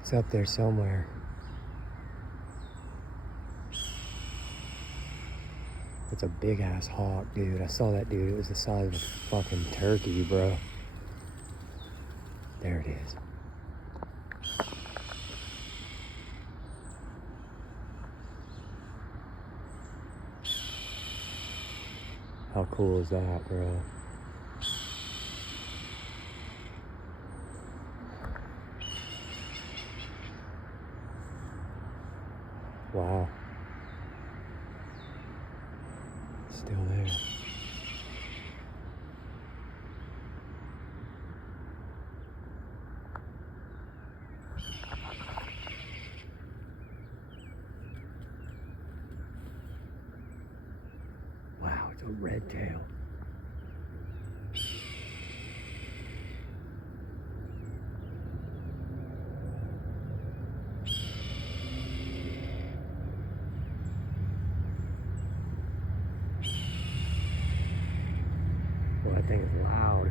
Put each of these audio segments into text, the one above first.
It's up there somewhere. It's a big ass hawk, dude. I saw that dude. It was the size of a fucking turkey, bro. There it is. How cool is that, bro? Wow. Still there. Wow, it's a redtail. Well, that thing is loud.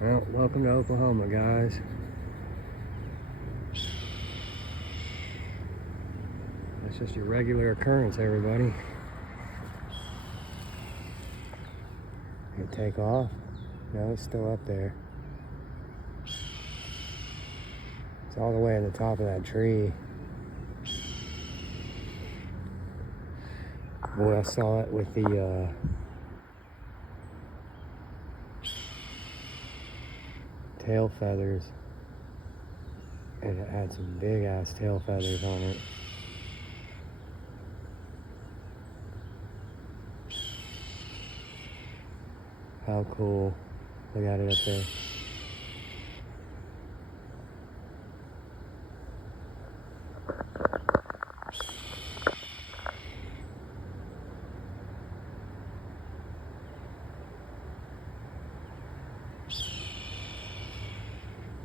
Well, welcome to Oklahoma, guys. That's just your regular occurrence, everybody. You take off. No, it's still up there. It's all the way at the top of that tree. Boy, I saw it with the tail feathers, and it had some big ass tail feathers on it. How cool. Look at it up there.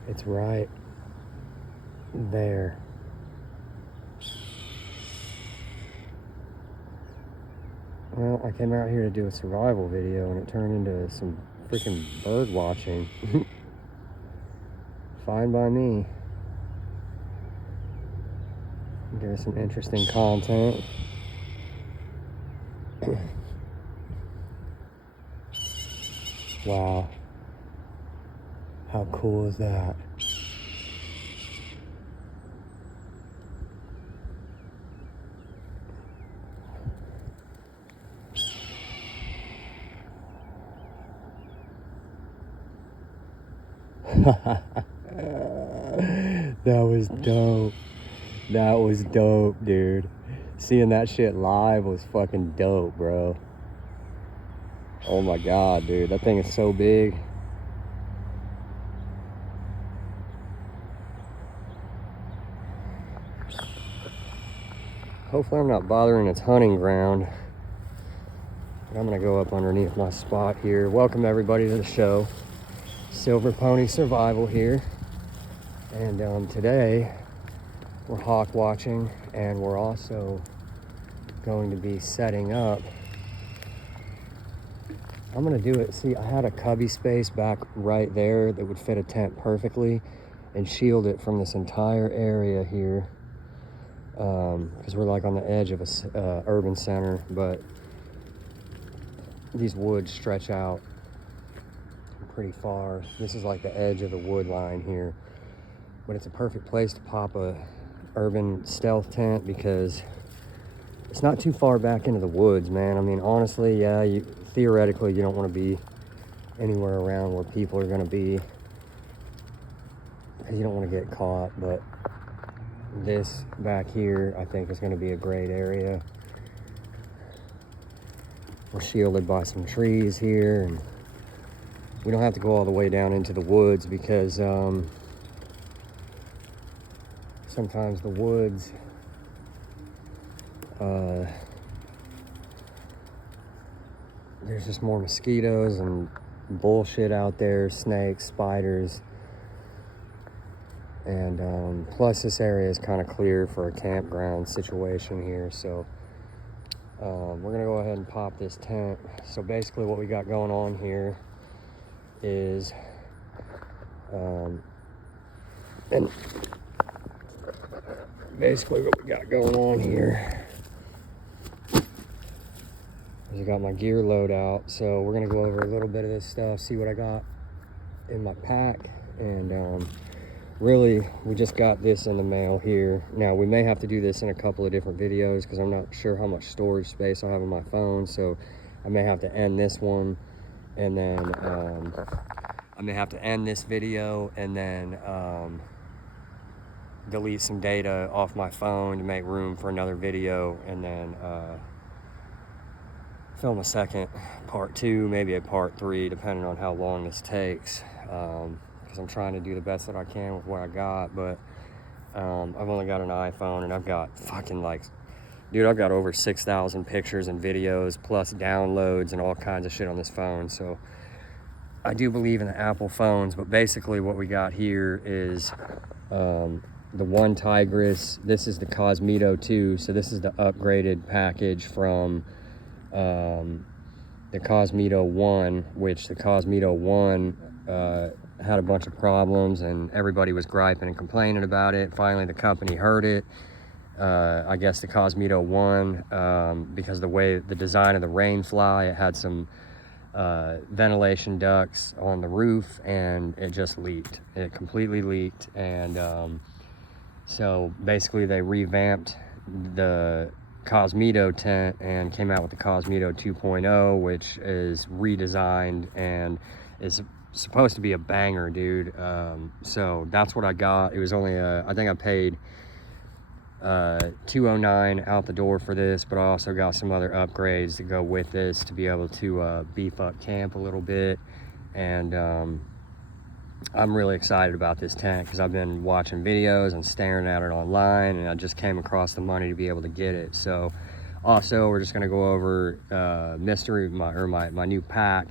It's right there. Well, I came out here to do a survival video and it turned into some freaking bird watching. Fine by me. There's some interesting content. Wow. How cool is that? That was dope. That was dope, dude. Seeing that shit live was fucking dope, bro. Oh my god, dude. That thing is so big. Hopefully I'm not bothering its hunting ground. But I'm gonna go up underneath my spot here. Welcome everybody to the show. Silver Pony Survival here. And today we're hawk watching, and we're also going to be setting up. I'm gonna do it. See, I had a cubby space back right there that would fit a tent perfectly and shield it from this entire area here. Because we're like on the edge of a urban center, but these woods stretch out pretty far. This is like the edge of the wood line here, but it's a perfect place to pop a urban stealth tent because it's not too far back into the woods, man. I mean, honestly, yeah, theoretically you don't want to be anywhere around where people are going to be because you don't want to get caught, but this back here I think is going to be a great area. We're shielded by some trees here, and we don't have to go all the way down into the woods because sometimes the woods there's just more mosquitoes and bullshit out there, snakes, spiders. And plus this area is kind of clear for a campground situation here, so we're gonna go ahead and pop this tent. So basically what we got going on here is and basically what we got going on here is I got my gear loadout. So we're gonna go over a little bit of this stuff, see what I got in my pack. And really, we just got this in the mail here. Now, we may have to do this in a couple of different videos because I'm not sure how much storage space I have on my phone. So I may have to end this one, and then I may have to end this video and then delete some data off my phone to make room for another video, and then film a second part 2, maybe a part 3, depending on how long this takes. Because I'm trying to do the best that I can with what I got, but I've only got an iPhone, and I've got fucking like, dude, I've got over 6,000 pictures and videos plus downloads and all kinds of shit on this phone. So I do believe in the Apple phones, but basically what we got here is the OneTigris. This is the Cosmitto 2, so this is the upgraded package from the Cosmitto 1, which the Cosmitto 1 had a bunch of problems and everybody was griping and complaining about it. Finally, the company heard it. I guess the Cosmitto 1, because the design of the rainfly, it had some ventilation ducts on the roof, and it just leaked. It completely leaked, and so basically they revamped the Cosmitto tent and came out with the Cosmitto 2.0, which is redesigned and is supposed to be a banger, dude. So that's what I got. It was only I think I paid $209 out the door for this, but I also got some other upgrades to go with this to be able to beef up camp a little bit. And I'm really excited about this tent because I've been watching videos and staring at it online, and I just came across the money to be able to get it. So also we're just going to go over my new pack.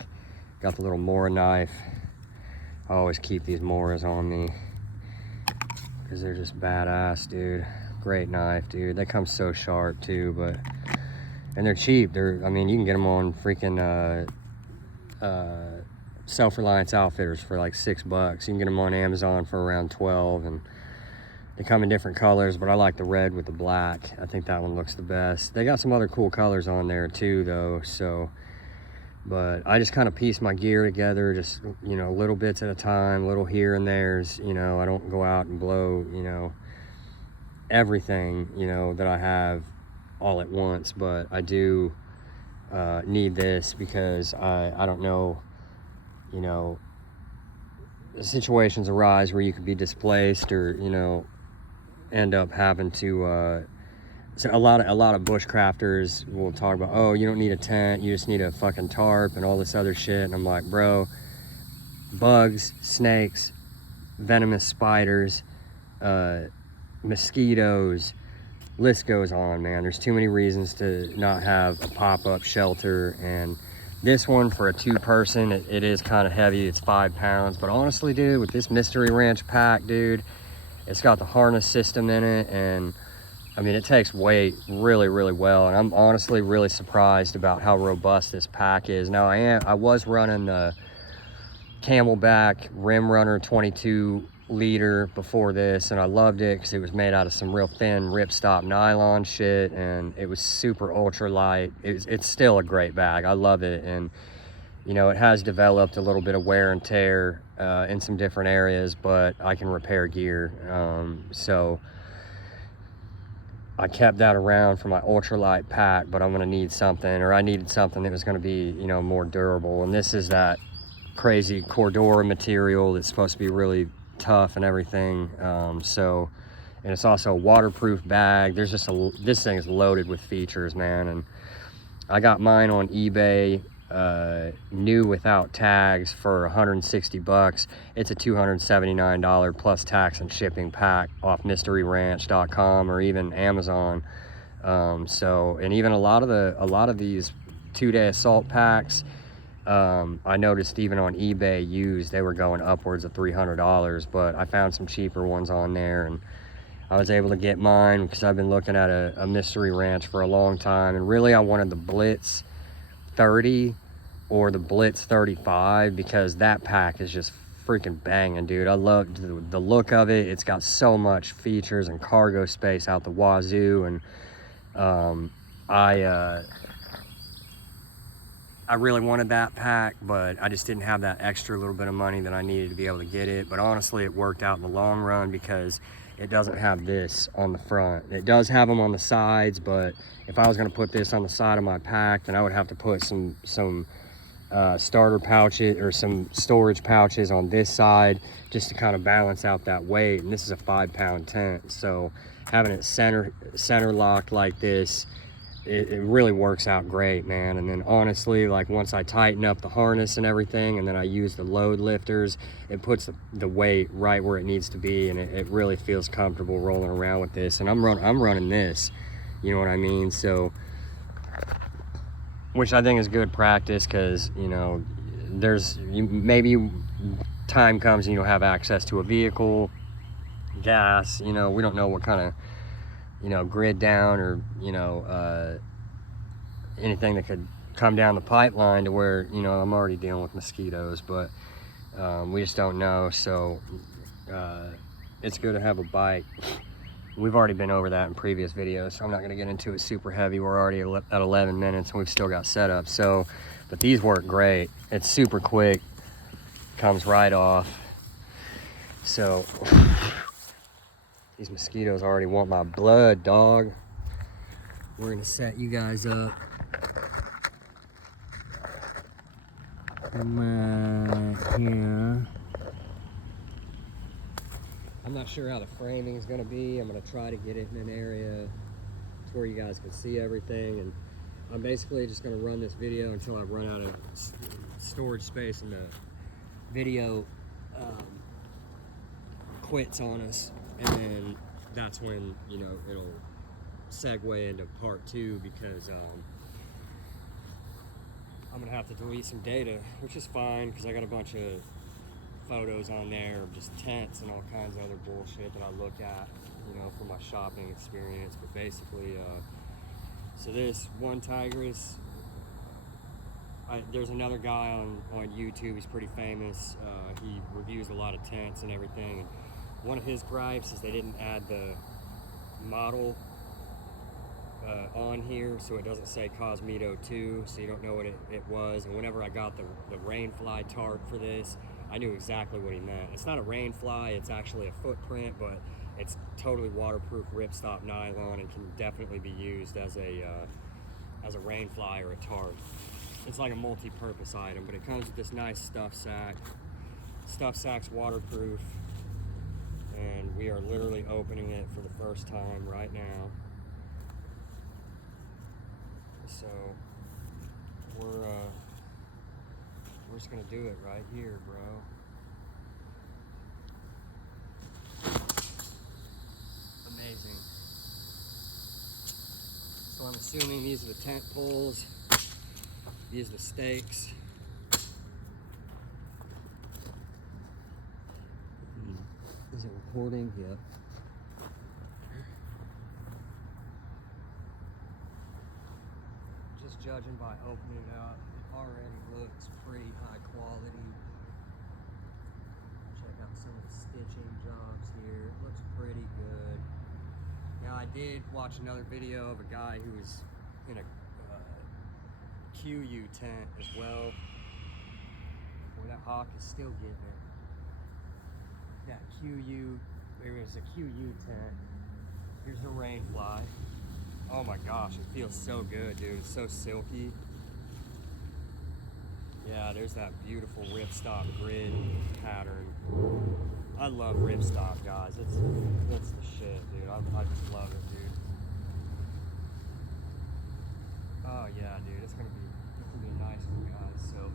Got the little Mora knife. I always keep these Moras on me because they're just badass, dude. Great knife, dude. They come so sharp too, and they're cheap. I mean, you can get them on freaking Self-Reliance Outfitters for like $6. You can get them on Amazon for around 12, and they come in different colors, but I like the red with the black. I think that one looks the best. They got some other cool colors on there too, though. So, but I just kind of piece my gear together, just, you know, little bits at a time, little here and there's, you know. I don't go out and blow, you know, everything, you know, that I have all at once, but I do need this because I don't know, you know, situations arise where you could be displaced or, you know, end up having to so a lot of bushcrafters will talk about, oh, you don't need a tent, you just need a fucking tarp and all this other shit. And I'm like, bro, bugs, snakes, venomous spiders, mosquitoes, list goes on, man. There's too many reasons to not have a pop-up shelter. And this one, for a 2-person, it is kind of heavy. It's 5 pounds, but honestly, dude, with this Mystery Ranch pack, dude, it's got the harness system in it, and I mean, it takes weight really, really well. And I'm honestly really surprised about how robust this pack is. Now, I was running the Camelback Rim Runner 22 liter before this, and I loved it because it was made out of some real thin ripstop nylon shit, and it was super ultra light. It's still a great bag. I love it. And you know, it has developed a little bit of wear and tear in some different areas, but I can repair gear. So I kept that around for my ultralight pack, but I'm gonna need something, or I needed something that was gonna be, you know, more durable. And this is that crazy Cordura material that's supposed to be really tough and everything. And it's also a waterproof bag. There's just this thing is loaded with features, man. And I got mine on eBay, new without tags, for $160. It's a $279 plus tax and shipping pack off mysteryranch.com or even Amazon. And even a lot of these 2-day assault packs, I noticed even on eBay used, they were going upwards of $300, but I found some cheaper ones on there, and I was able to get mine because I've been looking at a mystery ranch for a long time, and really I wanted the Blitz 30 or the Blitz 35 because that pack is just freaking banging, dude. I love the look of it. It's got so much features and cargo space out the wazoo, and I really wanted that pack, but I just didn't have that extra little bit of money that I needed to be able to get it. But honestly, it worked out in the long run because it doesn't have this on the front. It does have them on the sides, but if I was going to put this on the side of my pack, then I would have to put some starter pouches or some storage pouches on this side just to kind of balance out that weight. And this is a 5-pound tent, so having it center locked like this, it really works out great, man. And then honestly, like once I tighten up the harness and everything, and then I use the load lifters, it puts the weight right where it needs to be, and it really feels comfortable rolling around with this. And I'm running this, you know what I mean? So, which I think is good practice, because you know, maybe time comes and you don't have access to a vehicle, gas, you know, we don't know what kind of, you know, grid down or, you know, anything that could come down the pipeline to where, you know, I'm already dealing with mosquitoes, but we just don't know. So it's good to have a bike. We've already been over that in previous videos, so I'm not going to get into it super heavy. We're already at 11 minutes and we've still got setup. So, but these work great. It's super quick, comes right off. So these mosquitoes already want my blood, dog. We're gonna set you guys up. Come on here. I'm not sure how the framing is gonna be. I'm gonna try to get it in an area to where you guys can see everything. And I'm basically just gonna run this video until I run out of storage space and the video quits on us. And then that's when, you know, it'll segue into part 2, because I'm gonna have to delete some data, which is fine because I got a bunch of photos on there of just tents and all kinds of other bullshit that I look at, you know, for my shopping experience. But basically, so this OneTigris, there's another guy on YouTube, he's pretty famous, he reviews a lot of tents and everything, and one of his gripes is they didn't add the model on here, so it doesn't say Cosmitto 2, so you don't know what it was. And whenever I got the rainfly tarp for this, I knew exactly what he meant. It's not a rainfly, it's actually a footprint, but it's totally waterproof ripstop nylon and can definitely be used as a rainfly or a tarp. It's like a multi-purpose item, but it comes with this nice stuff sack. Stuff sack's waterproof, and we are literally opening it for the first time right now. So we're just gonna do it right here, bro. Amazing. So I'm assuming these are the tent poles. These are the stakes. Is it recording? Yep. Just judging by opening it up, it already looks pretty high quality. Check out some of the stitching jobs here. It looks pretty good. Now I did watch another video of a guy who was in a QU tent as well. Boy, that hawk is still getting it. That QU, there was a QU tent. Here's a rainfly. Oh my gosh, it feels so good, dude. It's so silky. Yeah, there's that beautiful ripstop grid pattern. I love ripstop, guys. It's the shit, dude. I just love it, dude. Oh yeah, dude. It's gonna be a nice one, guys. So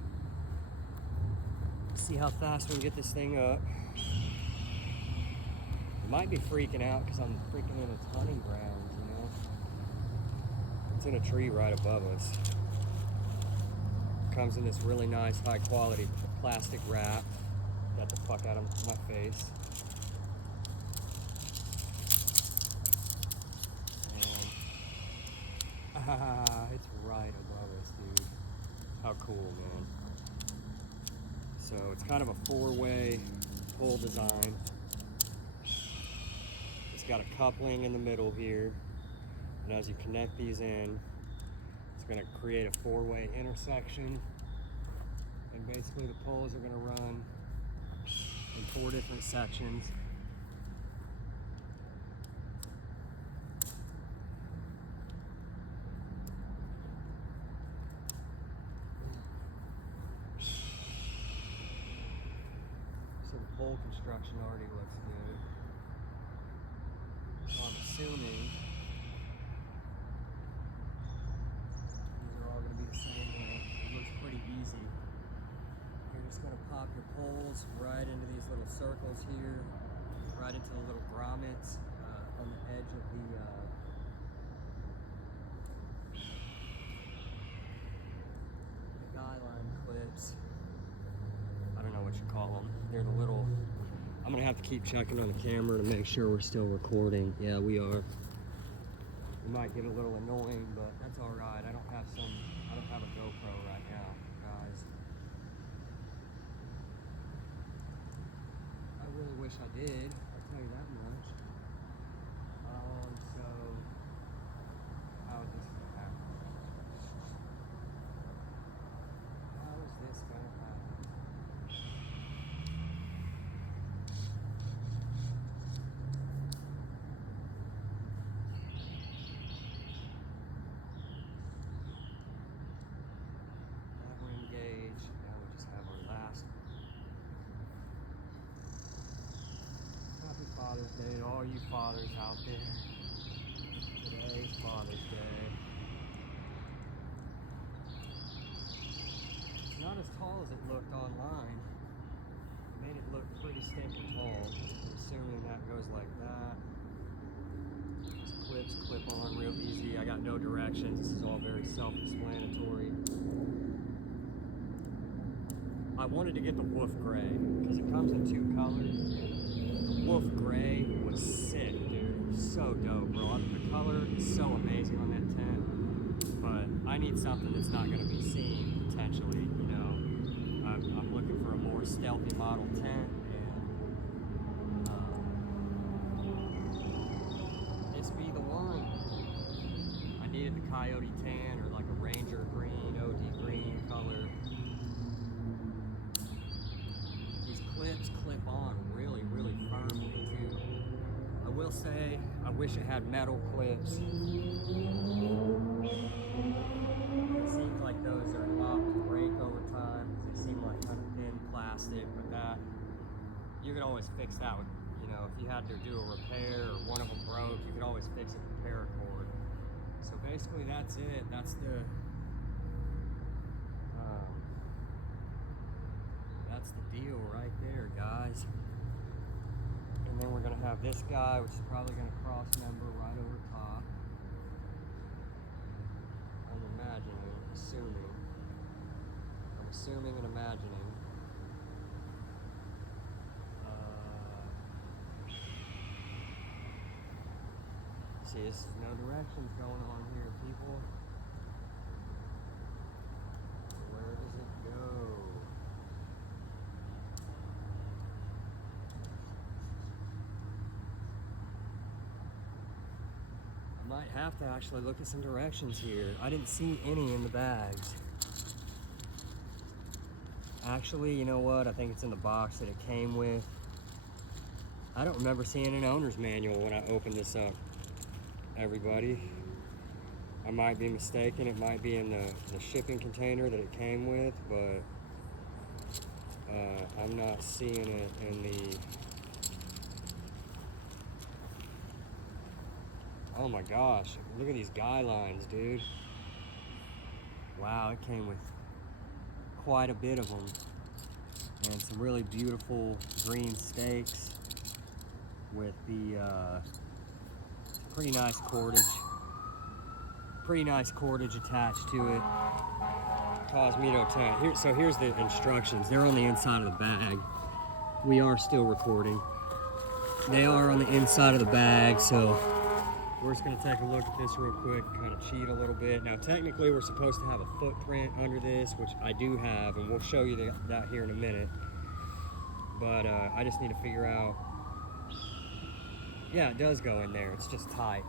see how fast we can get this thing up. It might be freaking out because I'm freaking in its hunting grounds, you know. It's in a tree right above us. comes in this really nice, high quality plastic wrap. Got the fuck out of my face. And it's right above us, dude. How cool, man. So it's kind of a 4-way pull design. It's got a coupling in the middle here. And as you connect these in, it's gonna create a 4-way intersection. And basically the poles are gonna run in 4 different sections. So the pole construction already looks good. So I'm assuming these are all going to be the same way. It looks pretty easy. You're just going to pop your poles right into these little circles here, right into the little grommets on the edge of the guy line clips. I don't know what you call them. They're the little, I'm gonna have to keep checking on the camera to make sure we're still recording. Yeah, we are. It might get a little annoying, but that's all right. I don't have a GoPro right now, guys. I really wish I did, I'll tell you that much. So, how is this gonna happen? How is this gonna happen? Now we just have our last. Happy Father's Day to all you fathers out there. Today's Father's Day. It's not as tall as it looked online. It made it look pretty stinking tall. I'm assuming that goes like that. These clips clip on real easy. I got no directions. This is all very self-explanatory. I wanted to get the wolf gray because it comes in 2 colors. The wolf gray was sick, dude. So dope, bro. The color is so amazing on that tent. But I need something that's not going to be seen potentially. You know, I'm looking for a more stealthy model tent, and this be the one. I needed the coyote tan or like a ranger green, OD green color. Clips clip on really, really firmly too. I will say, I wish it had metal clips. It seems like those are apt to break over time because they seem like kind of thin plastic, but that, you could always fix that with, you know, if you had to do a repair or one of them broke, you could always fix it with paracord. So basically that's it. That's the deal right there, guys. And then we're gonna have this guy, which is probably gonna cross member right over top. I'm assuming and imagining. See, there's no directions going on here, people. Where does it go? Might have to actually look at some directions here. I didn't see any in the bags. Actually, you know what? I think it's in the box that it came with. I don't remember seeing an owner's manual when I opened this up, everybody. I might be mistaken. It might be in the shipping container that it came with, but I'm not seeing it in the... Oh my gosh, look at these guy lines, dude. Wow, it came with quite a bit of them. And some really beautiful green stakes with the pretty nice cordage. Pretty nice cordage attached to it. Cosmitto tent. So here's the instructions. They're on the inside of the bag. We are still recording. They are on the inside of the bag, so we're just gonna take a look at this real quick, kind of cheat a little bit. Now, technically, we're supposed to have a footprint under this, which I do have, and we'll show you that here in a minute. But I just need to figure out. Yeah, it does go in there. It's just tight.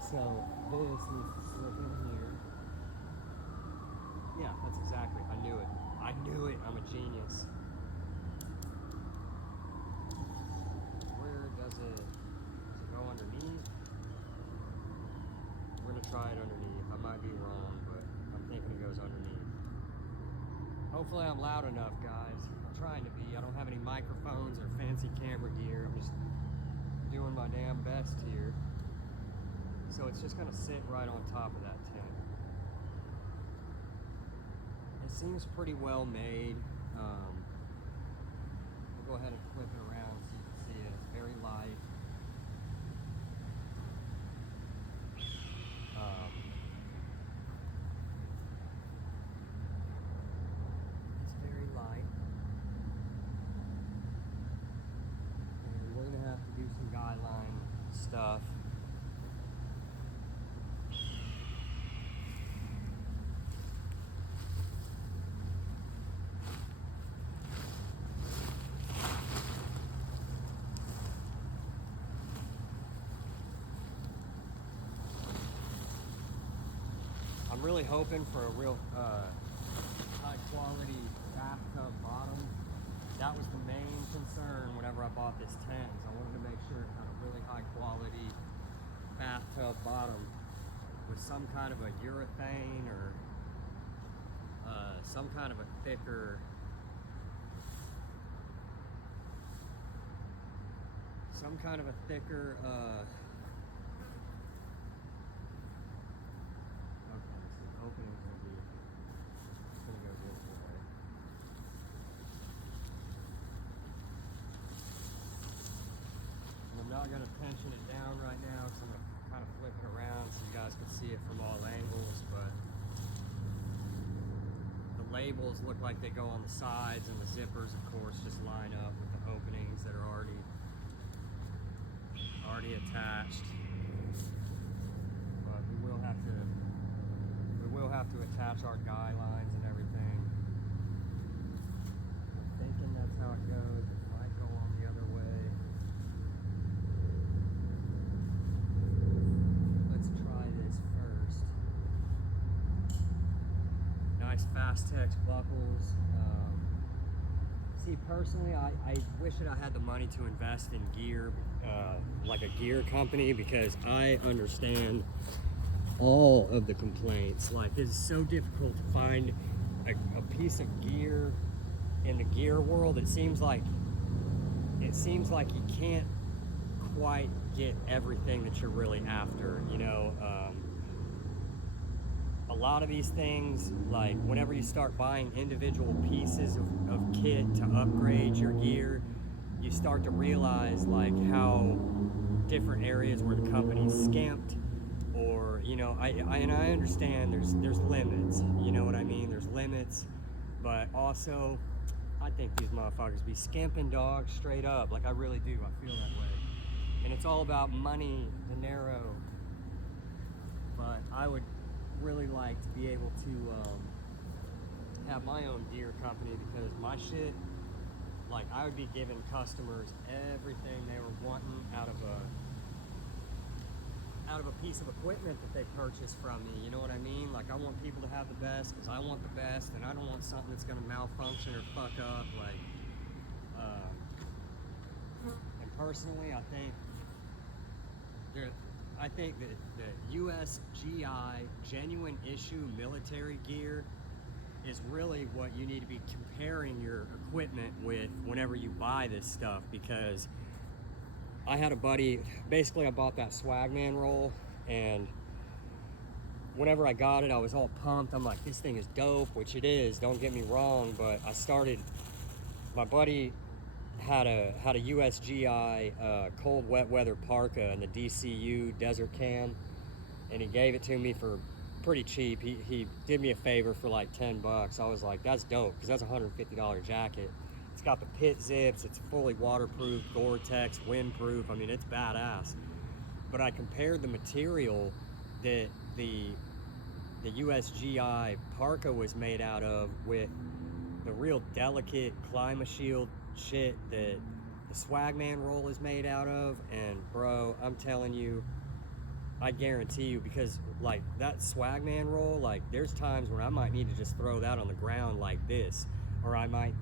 So this needs to slip in here. Yeah, that's exactly. I knew it. I knew it. I'm a genius. Where does it go underneath? We're gonna try it underneath. I might be wrong, but I'm thinking it goes underneath. Hopefully I'm loud enough, guys. I'm trying to be. I don't have any microphones or fancy camera gear. I'm just doing my damn best here. So it's just gonna sit right on top of that tent. It seems pretty well made. We'll go ahead and flip it around so you can see it. It's very light. It's very light. And we're gonna have to do some guy line stuff. I'm really hoping for a real high quality bathtub bottom. That was the main concern whenever I bought this tent, is I wanted to make sure it had a really high quality bathtub bottom with some kind of a urethane or some kind of a thicker opening's gonna go this way. And I'm not gonna tension it down right now because I'm gonna kind of flip it around so you guys can see it from all angles, but the labels look like they go on the sides, and the zippers, of course, just line up with the openings that are already attached. But we will have to attach our guy lines and everything. I'm thinking that's how it goes. It might go on the other way. Let's try this first. Nice Fast-Tex buckles. See, personally, I wish that I had the money to invest in gear, like a gear company, because I understand all of the complaints. Like, it's so difficult to find a piece of gear in the gear world. It seems like you can't quite get everything that you're really after, you know. A lot of these things, like whenever you start buying individual pieces of kit to upgrade your gear, you start to realize like how different areas where the company's skimped, or, you know, I understand there's limits, you know what I mean? There's limits, but also I think these motherfuckers be skimping, dog, straight up. Like, I really do. I feel that way. And it's all about money, dinero. But I would really like to be able to have my own gear company, because my shit, like, I would be giving customers everything they were wanting out of a piece of equipment that they purchased from me, you know what I mean? Like, I want people to have the best because I want the best, and I don't want something that's going to malfunction or fuck up. Like, and personally, I think that the USGI genuine issue military gear is really what you need to be comparing your equipment with whenever you buy this stuff, because I had a buddy, basically I bought that Swagman roll, and whenever I got it, I was all pumped. I'm like, this thing is dope, which it is, don't get me wrong, but my buddy had a USGI cold wet weather parka in the DCU desert cam, and he gave it to me for pretty cheap. He did me a favor for like 10 bucks. I was like, that's dope, because that's a $150 jacket. It's got the pit zips, it's fully waterproof, Gore-Tex, windproof. I mean, it's badass. But I compared the material that the USGI parka was made out of with the real delicate Clima-Shield shit that the Swagman roll is made out of. And bro, I'm telling you, I guarantee you, because like that Swagman roll, like there's times when I might need to just throw that on the ground like this, or I might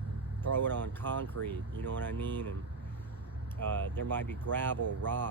throw it on concrete, you know what I mean? And there might be gravel, rock,